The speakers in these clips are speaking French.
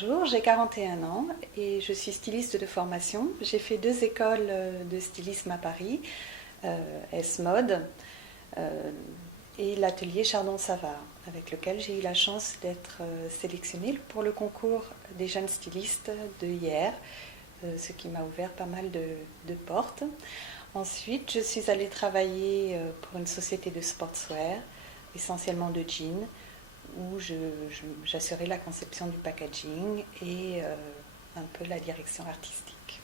Bonjour, j'ai 41 ans et je suis styliste de formation. J'ai fait 2 écoles de stylisme à Paris, S-Mode et l'atelier Chardon-Savard, avec lequel j'ai eu la chance d'être sélectionnée pour le concours des jeunes stylistes de hier, ce qui m'a ouvert pas mal de portes. Ensuite, je suis allée travailler pour une société de sportswear, essentiellement de jeans, où j'assurais la conception du packaging et un peu la direction artistique.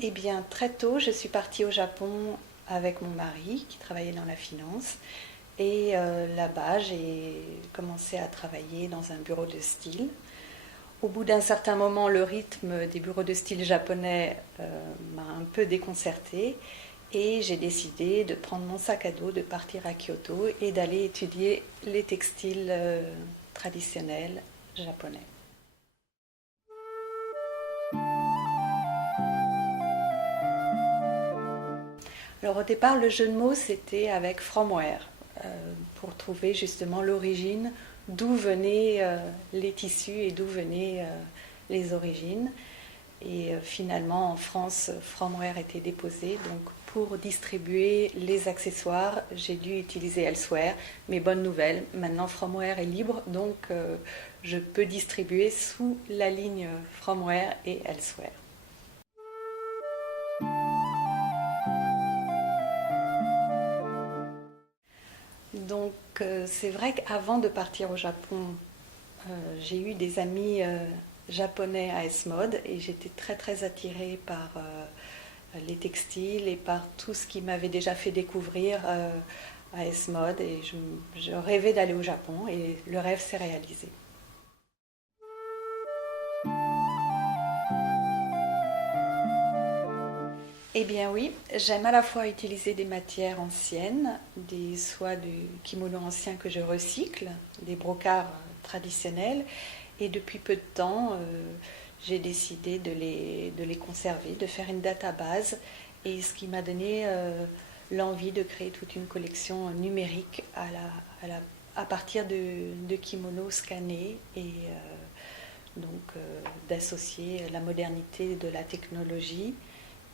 Eh bien, très tôt, je suis partie au Japon avec mon mari qui travaillait dans la finance. Et là-bas, j'ai commencé à travailler dans un bureau de style. Au bout d'un certain moment, le rythme des bureaux de style japonais m'a un peu déconcertée et j'ai décidé de prendre mon sac à dos, de partir à Kyoto et d'aller étudier les textiles traditionnels japonais. Alors au départ, le jeu de mots, c'était avec Fromwear, pour trouver justement l'origine, d'où venaient les tissus et d'où venaient les origines. Et finalement, en France, Fromwear était déposé. Donc, pour distribuer les accessoires, j'ai dû utiliser Elsewhere. Mais bonne nouvelle, maintenant Fromwear est libre, donc je peux distribuer sous la ligne Fromwear et Elsewhere. Donc, c'est vrai qu'avant de partir au Japon, j'ai eu des amis japonais à S-Mode et j'étais très très attirée par les textiles et par tout ce qui m'avait déjà fait découvrir à S-Mode et je rêvais d'aller au Japon et le rêve s'est réalisé. Eh bien oui, j'aime à la fois utiliser des matières anciennes, soit du kimono ancien que je recycle, des brocarts traditionnels, et depuis peu de temps, j'ai décidé de les conserver, de faire une database, et ce qui m'a donné l'envie de créer toute une collection numérique à partir de kimonos scannés et d'associer la modernité de la technologie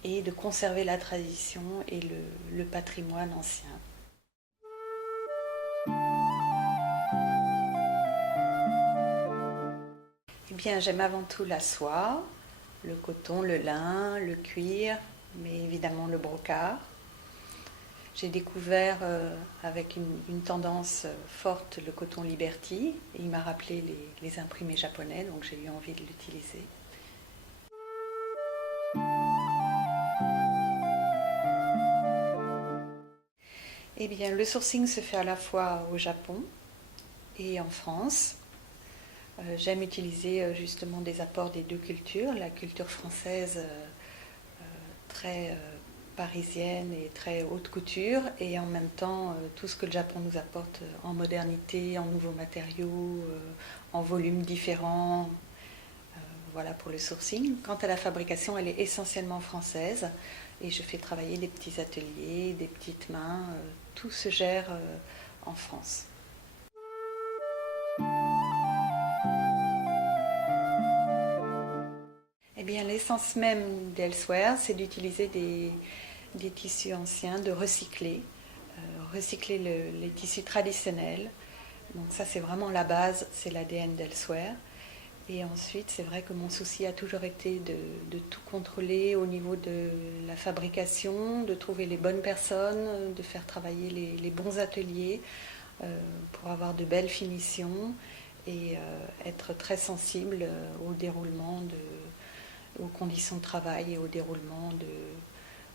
et de conserver la tradition et le patrimoine ancien. Eh bien, j'aime avant tout la soie, le coton, le lin, le cuir, mais évidemment le brocart. J'ai découvert avec une tendance forte le coton Liberty, et il m'a rappelé les imprimés japonais, donc j'ai eu envie de l'utiliser. Eh bien, le sourcing se fait à la fois au Japon et en France. J'aime utiliser justement des apports des deux cultures, la culture française très parisienne et très haute couture, et en même temps tout ce que le Japon nous apporte en modernité, en nouveaux matériaux, en volumes différents. Voilà pour le sourcing. Quant à la fabrication, elle est essentiellement française et je fais travailler des petits ateliers, des petites mains. Tout se gère en France. Eh bien, l'essence même d'Elsewhere, c'est d'utiliser des tissus anciens, de recycler, les tissus traditionnels. Donc ça, c'est vraiment la base, c'est l'ADN d'Elsewhere. Et ensuite, c'est vrai que mon souci a toujours été de tout contrôler au niveau de la fabrication, de trouver les bonnes personnes, de faire travailler les bons ateliers pour avoir de belles finitions et être très sensible au déroulement aux conditions de travail et au déroulement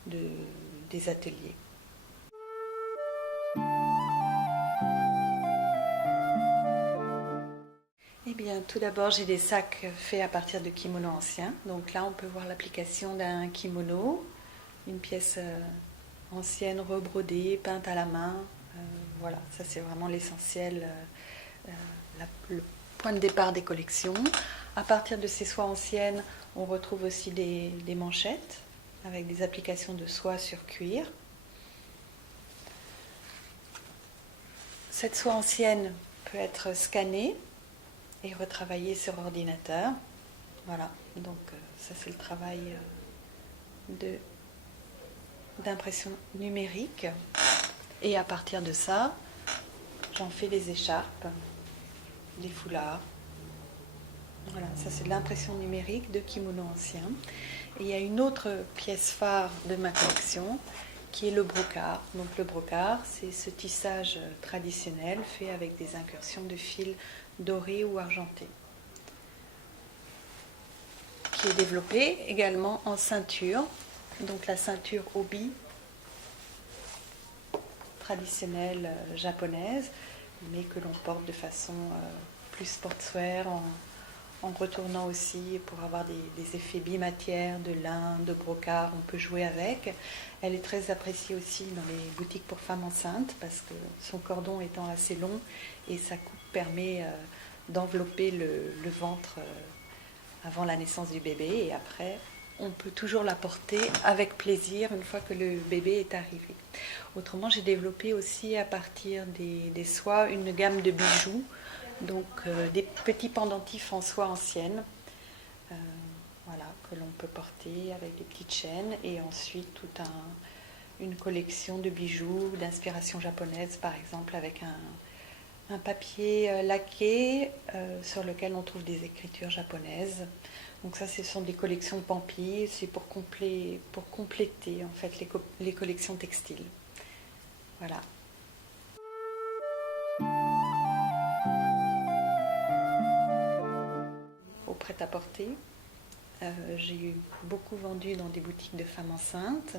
des ateliers. Eh bien, tout d'abord, j'ai des sacs faits à partir de kimonos anciens. Donc là, on peut voir l'application d'un kimono, une pièce ancienne, rebrodée, peinte à la main. Voilà, ça c'est vraiment l'essentiel, le point de départ des collections. À partir de ces soies anciennes, on retrouve aussi des manchettes avec des applications de soie sur cuir. cette soie ancienne peut être scannée et retravaillée sur ordinateur. Voilà, donc ça c'est le travail d'impression numérique. Et à partir de ça, j'en fais des écharpes, des foulards. Voilà, ça c'est de l'impression numérique de kimono ancien. Et il y a une autre pièce phare de ma collection qui est le brocart. Donc le brocart, c'est ce tissage traditionnel fait avec des incursions de fils dorés ou argentés, qui est développé également en ceinture. Donc la ceinture obi traditionnelle japonaise, mais que l'on porte de façon plus sportswear, en retournant aussi pour avoir des effets bimatières, de lin, de brocart, on peut jouer avec. Elle est très appréciée aussi dans les boutiques pour femmes enceintes parce que son cordon étant assez long et sa coupe permet d'envelopper le ventre avant la naissance du bébé, et après on peut toujours la porter avec plaisir une fois que le bébé est arrivé. Autrement, j'ai développé aussi à partir des soies une gamme de bijoux, donc des petits pendentifs en soie ancienne, voilà, que l'on peut porter avec des petites chaînes, et ensuite toute une collection de bijoux d'inspiration japonaise, par exemple avec un papier laqué sur lequel on trouve des écritures japonaises. Donc ça, ce sont des collections Pampi, c'est pour compléter en fait les collections textiles. Voilà. Au prêt-à-porter, j'ai beaucoup vendu dans des boutiques de femmes enceintes.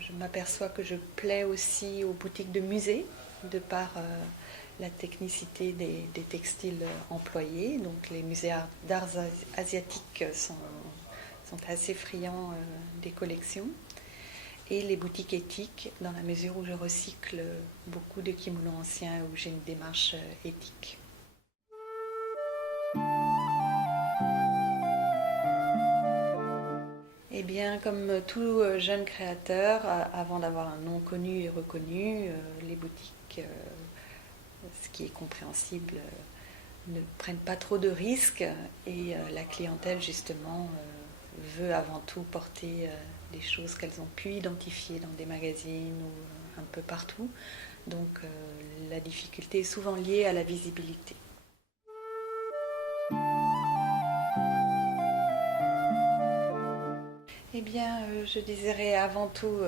Je m'aperçois que je plais aussi aux boutiques de musées, de par la technicité des textiles employés. Donc les musées d'arts asiatiques sont assez friands des collections. Et les boutiques éthiques, dans la mesure où je recycle beaucoup de kimonos anciens, où j'ai une démarche éthique. Eh bien, comme tout jeune créateur, avant d'avoir un nom connu et reconnu, les boutiques, ce qui est compréhensible, ne prennent pas trop de risques, et la clientèle, justement, veut avant tout porter des choses qu'elles ont pu identifier dans des magazines ou un peu partout. Donc la difficulté est souvent liée à la visibilité. Eh bien, je désirais avant tout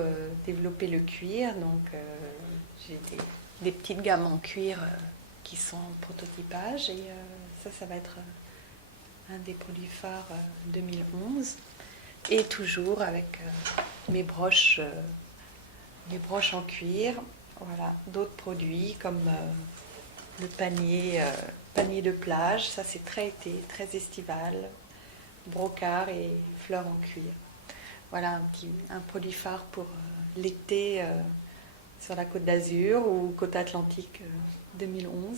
développer le cuir. Donc j'ai des petites gammes en cuir qui sont en prototypage, et ça va être un des produits phares 2011. Et toujours avec mes broches en cuir. Voilà, d'autres produits comme le panier de plage, ça c'est très été, très estival, brocart et fleurs en cuir. Voilà un produit phare pour l'été sur la Côte d'Azur ou Côte Atlantique 2011.